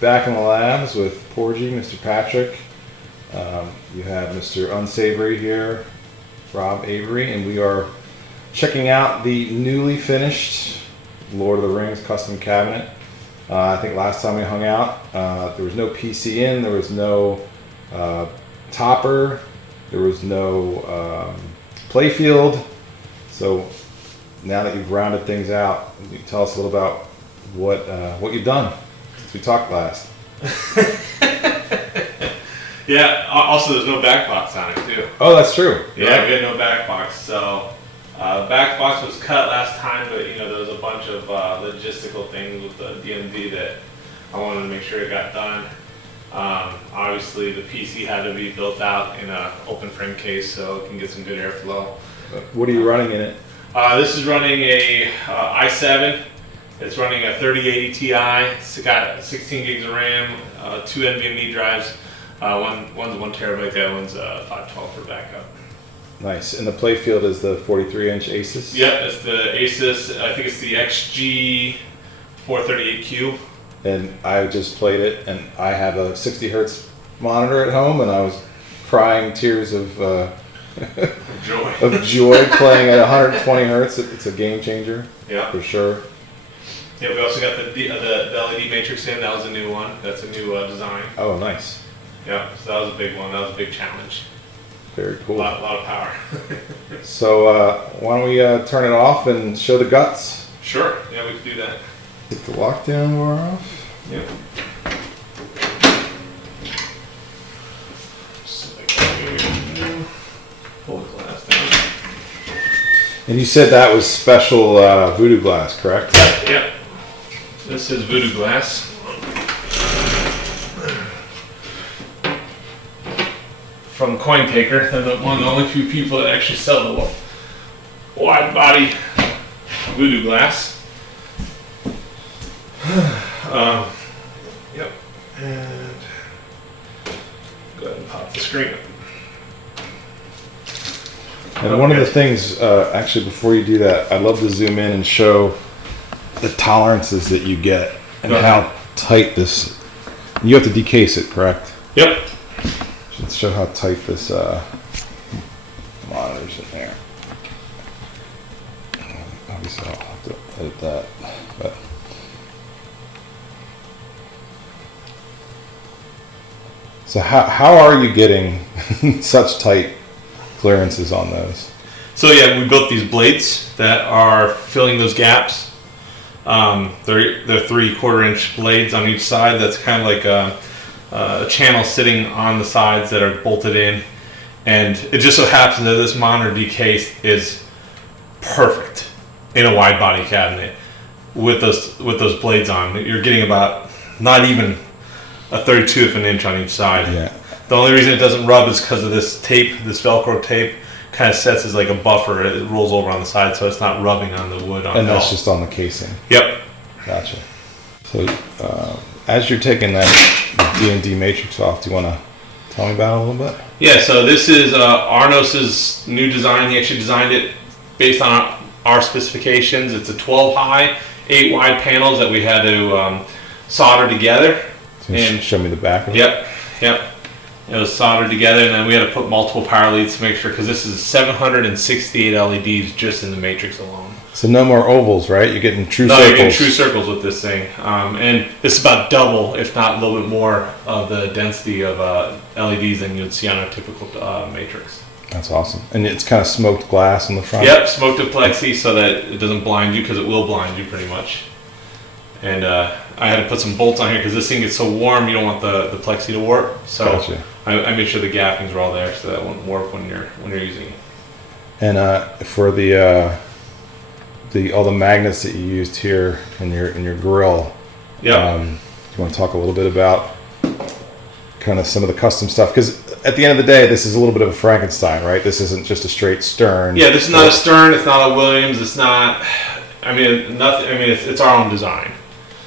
back in the labs with Porgy, Mr. Patrick. You have Mr. Unsavory here, Rob Avery, and we are checking out the newly finished Lord of the Rings custom cabinet. I think last time we hung out, there was no PC in, there was no topper, there was no playfield. So now that you've rounded things out, can you tell us a little about what you've done since we talked last? Yeah, also there's no back box on it too. Oh, that's true. Yeah, we had no back box. So back box was cut last time, but there was a bunch of logistical things with the DMD that I wanted to make sure it got done. Obviously the PC had to be built out in an open frame case so it can get some good airflow. What are you running in it? This is running a i7. It's running a 3080 Ti. It's got 16 gigs of RAM, 2 NVMe drives. One's 1 terabyte, the other one's 512 for backup. Nice. And the playfield is the 43-inch Asus? Yep, it's the Asus. I think it's the XG438Q. And I just played it, and I have a 60 hertz monitor at home, and I was crying tears of joy playing at 120 hertz. It's a game changer, yeah, for sure. Yeah, we also got the LED matrix in. That was a new one. That's a new design. Oh, nice. Yeah, so that was a big one. That was a big challenge. Very cool. A lot of power. So why don't we turn it off and show the guts? Sure. Yeah, we can do that. Get the lockdown bar off. Yep. Pull the glass down. And you said that was special voodoo glass, correct? Yep. This is voodoo glass. From Coin Taker. They're one of the only few people that actually sell the wide body voodoo glass. Yep. And go ahead and pop the screen up. And one of the things, actually, before you do that, I'd love to zoom in and show the tolerances that you get and how tight this. You have to decase it, correct? Yep. Let's show how tight this monitor's in there. Obviously, I'll have to edit that, but. So how are you getting such tight clearances on those? So yeah, we built these blades that are filling those gaps. They're 3/4 inch blades on each side. That's kind of like a channel sitting on the sides that are bolted in, and it just so happens that this monitor decase is perfect in a wide body cabinet with those blades on. You're getting about not even a 32th of an inch on each side. Yeah. The only reason it doesn't rub is because of this tape, this Velcro tape, kind of sets as like a buffer. It rolls over on the side, so it's not rubbing on the wood. And that's just on the casing. Yep. Gotcha. So as you're taking that D&D matrix off, do you want to tell me about it a little bit? Yeah. So this is Arnos's new design. He actually designed it based on our specifications. It's a 12 high, 8 wide panels that we had to solder together. So and show me the back of it. Yep. It was soldered together, and then we had to put multiple power leads to make sure, because this is 768 LEDs just in the matrix alone. So no more ovals, right? You're getting true circles. No, you're getting true circles with this thing. And this is about double, if not a little bit more, of the density of LEDs than you'd see on a typical matrix. That's awesome. And it's kind of smoked glass on the front? Yep, smoked to plexi so that it doesn't blind you, because it will blind you pretty much. And I had to put some bolts on here because this thing gets so warm you don't want the plexi to warp. So gotcha. I made sure the gappings were all there so that it won't warp when you're using it. And for all the magnets that you used here in your grill, do you want to talk a little bit about kind of some of the custom stuff? Because at the end of the day, this is a little bit of a Frankenstein, right? This isn't just a straight Stern. Yeah, this is not a Stern. It's not a Williams. It's not. Nothing. It's our own design.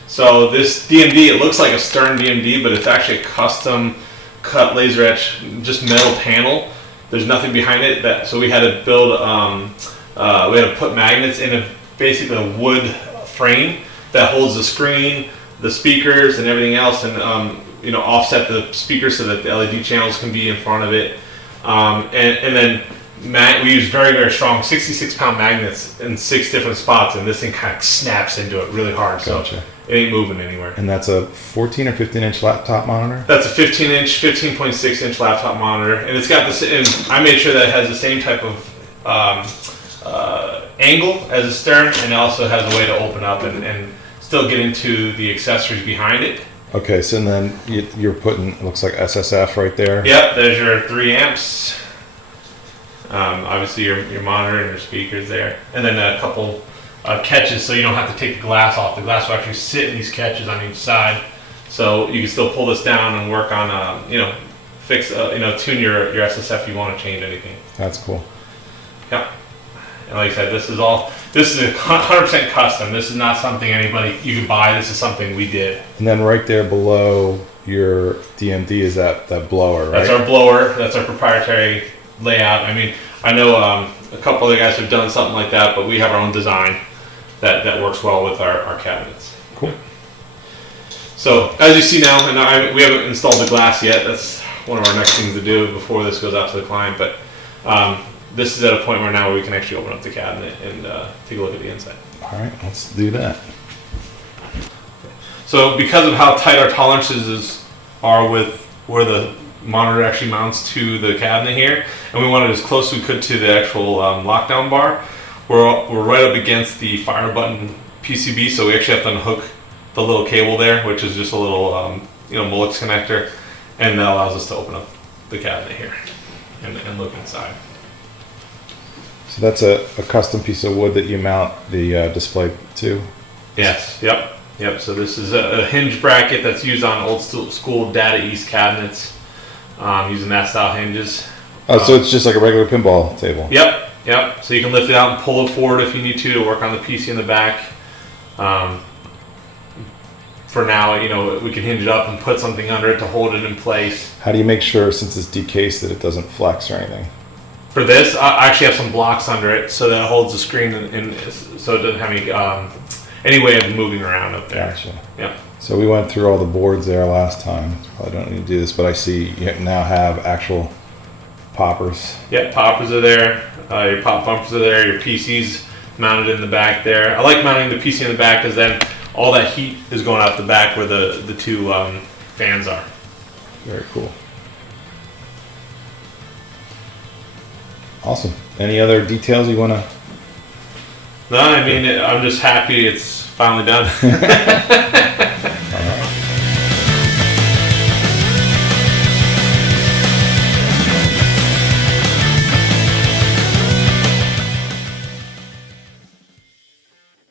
So this DMD, it looks like a Stern DMD, but it's actually a custom cut laser etch, just metal panel. There's nothing behind it. So we had to build. We had to put magnets in basically a wood frame that holds the screen, the speakers and everything else, and offset the speakers so that the LED channels can be in front of it, and then we use very, very strong 66-pound magnets in 6 different spots, and this thing kind of snaps into it really hard. Gotcha. So it ain't moving anywhere. And that's a 14 or 15-inch laptop monitor? That's a 15.6-inch laptop monitor, and it's got this. And I made sure that it has the same type of angle as the stern, and it also has a way to open up and still get into the accessories behind it. Okay, so then you're putting, it looks like SSF right there. Yep, there's your 3 amps. Obviously your monitor and your speakers there, and then a couple catches, so you don't have to take the glass off. The glass will actually sit in these catches on each side, so you can still pull this down and work on fix tune your SSF if you want to change anything. That's cool. Yeah, and like I said, this is 100% custom. This is not something you could buy. This is something we did. And then right there below your DMD is that blower, right? That's our blower. That's our proprietary layout. I mean, I know a couple other guys have done something like that, but we have our own design that works well with our cabinets. Cool. So as you see now, and we haven't installed the glass yet. That's one of our next things to do before this goes out to the client. But this is at a point where now we can actually open up the cabinet and take a look at the inside. All right, let's do that. So because of how tight our tolerances are with where the monitor actually mounts to the cabinet here, and we wanted as close as we could to the actual lockdown bar, we're right up against the fire button PCB, so we actually have to unhook the little cable there, which is just a little Molex connector, and that allows us to open up the cabinet here and look inside. So that's a custom piece of wood that you mount the display to? Yes, yep. So this is a hinge bracket that's used on old school Data East cabinets, using that style hinges. Oh, so it's just like a regular pinball table? Yep. So you can lift it out and pull it forward if you need to work on the PC in the back. For now, we can hinge it up and put something under it to hold it in place. How do you make sure, since it's decased, that it doesn't flex or anything? For this, I actually have some blocks under it so that it holds the screen and so it doesn't have any way of moving around up there. Gotcha. Yeah. So we went through all the boards there last time. Probably don't need to do this, but I see you now have actual poppers. Yeah, poppers are there. Your pop bumpers are there. Your PC's mounted in the back there. I like mounting the PC in the back because then all that heat is going out the back where the 2 fans are. Very cool. Awesome. Any other details you want to? No, I mean, I'm just happy it's finally done.